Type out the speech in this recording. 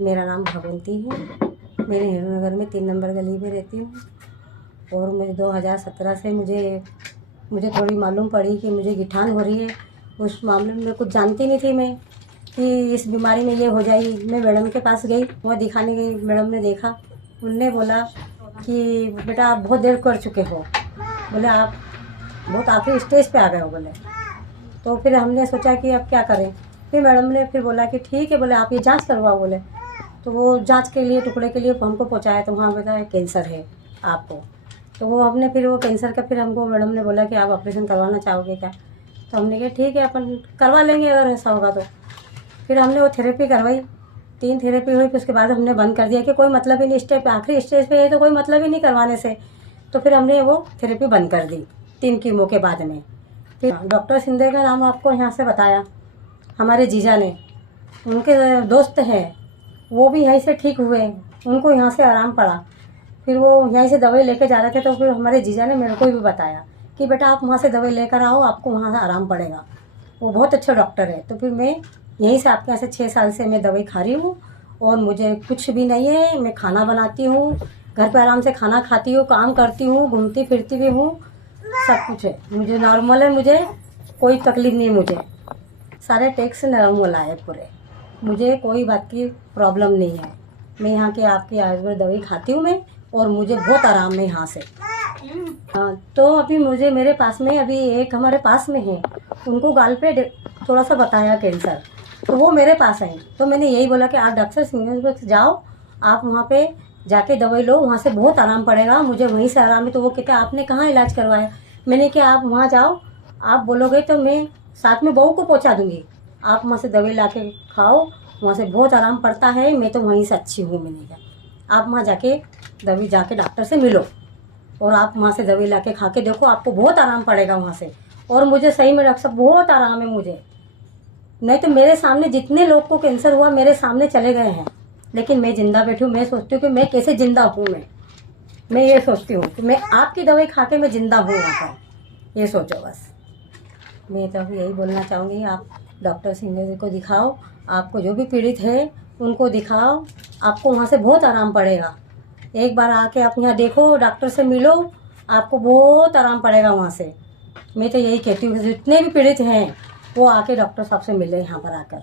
मेरा नाम भगवंती है। मेरे नेहरू नगर में 3 नंबर गली में रहती हूँ। और मुझे 2017 से मुझे थोड़ी मालूम पड़ी कि मुझे गिठान हो रही है। उस मामले में कुछ जानती नहीं थी मैं कि इस बीमारी में ये हो जाएगी। मैं मैडम के पास गई, वो दिखाने गई। मैडम ने देखा, उनने बोला कि बेटा आप बहुत देर कर चुके हो, बोले आप बहुत आखिरी स्टेज पे आ गए हो बोले। तो फिर हमने सोचा कि अब क्या करें। फिर मैडम ने फिर बोला कि ठीक है, बोले आप ये जांच करवाओ बोले। तो वो जांच के लिए टुकड़े के लिए हमको पहुंचाया, तो वहाँ बताया कैंसर है आपको। तो वो हमने फिर वो कैंसर का फिर हमको मैडम ने बोला कि आप ऑपरेशन करवाना चाहोगे क्या। तो हमने कहा ठीक है अपन करवा लेंगे अगर ऐसा होगा तो। फिर हमने वो थेरेपी करवाई, 3 थेरेपी हुई। फिर उसके बाद हमने बंद कर दिया कि कोई मतलब ही नहीं, स्टेज पे आखिरी स्टेज पे है तो कोई मतलब ही नहीं करवाने से। तो फिर हमने वो थेरेपी बंद कर दी 3 कीमो के बाद में। फिर डॉक्टर सिंधे का नाम आपको यहाँ से बताया, हमारे जीजा ने, उनके दोस्त हैं, वो भी यहीं से ठीक हुए, उनको यहाँ से आराम पड़ा। फिर वो यहीं से दवाई लेके जा रहे थे, तो फिर हमारे जीजा ने मेरे को भी बताया कि बेटा आप वहाँ से दवाई लेकर आओ, आपको वहाँ से आराम पड़ेगा। वो बहुत अच्छा डॉक्टर है। तो फिर मैं यहीं से आपके यहाँ से 6 साल से मैं दवाई खा रही हूँ और मुझे कुछ भी नहीं है। मैं खाना बनाती हूँ, घर पे आराम से खाना खाती हूँ, काम करती हूँ, घूमती फिरती भी हूँ, सब कुछ है। मुझे नॉर्मल है, मुझे कोई तकलीफ नहीं। मुझे सारे टेस्ट नॉर्मल आए पूरे, मुझे कोई बात की प्रॉब्लम नहीं है। मैं यहाँ के आपकी आयुर्वेद दवाई खाती हूँ मैं, और मुझे बहुत आराम है यहाँ से। तो अभी मुझे मेरे पास में अभी एक हमारे पास में है, उनको गाल पे थोड़ा सा बताया कैंसर, तो वो मेरे पास है। तो मैंने यही बोला कि आप डॉक्टर सिंह जाओ, आप वहाँ पे जाके दवाई लो, वहाँ से बहुत आराम पड़ेगा, मुझे वहीं से आराम है। तो वो कहते आपने कहाँ इलाज करवाया। मैंने कहा आप वहाँ जाओ, आप बोलोगे तो मैं साथ में बहू को पहुँचा दूँगी, आप वहाँ से दवाई ला के खाओ, वहाँ से बहुत आराम पड़ता है, मैं तो वहीं से अच्छी हूँ। मैंने कहा आप वहाँ जाके दवाई जाके डॉक्टर से मिलो, और आप वहाँ से दवाई ला के खा के देखो, आपको बहुत आराम पड़ेगा वहाँ से। और मुझे सही में डॉक्टर साहब बहुत आराम है मुझे। नहीं तो मेरे सामने जितने लोग को कैंसर हुआ मेरे सामने चले गए हैं, लेकिन मैं जिंदा बैठी हूँ। मैं सोचती हूँ कि मैं कैसे जिंदा हूँ। मैं ये सोचती हूँ कि मैं आपकी दवाई खा के मैं जिंदा हूँ वहाँ पर। ये सोचो बस। मैं तो यही बोलना चाहूँगी, आप डॉक्टर सिंह जी को दिखाओ, आपको जो भी पीड़ित है उनको दिखाओ, आपको वहाँ से बहुत आराम पड़ेगा। एक बार आके आप यहाँ देखो, डॉक्टर से मिलो, आपको बहुत आराम पड़ेगा वहाँ से। मैं तो यही कहती हूँ जितने भी पीड़ित हैं वो आके डॉक्टर साहब से मिले यहाँ पर आकर।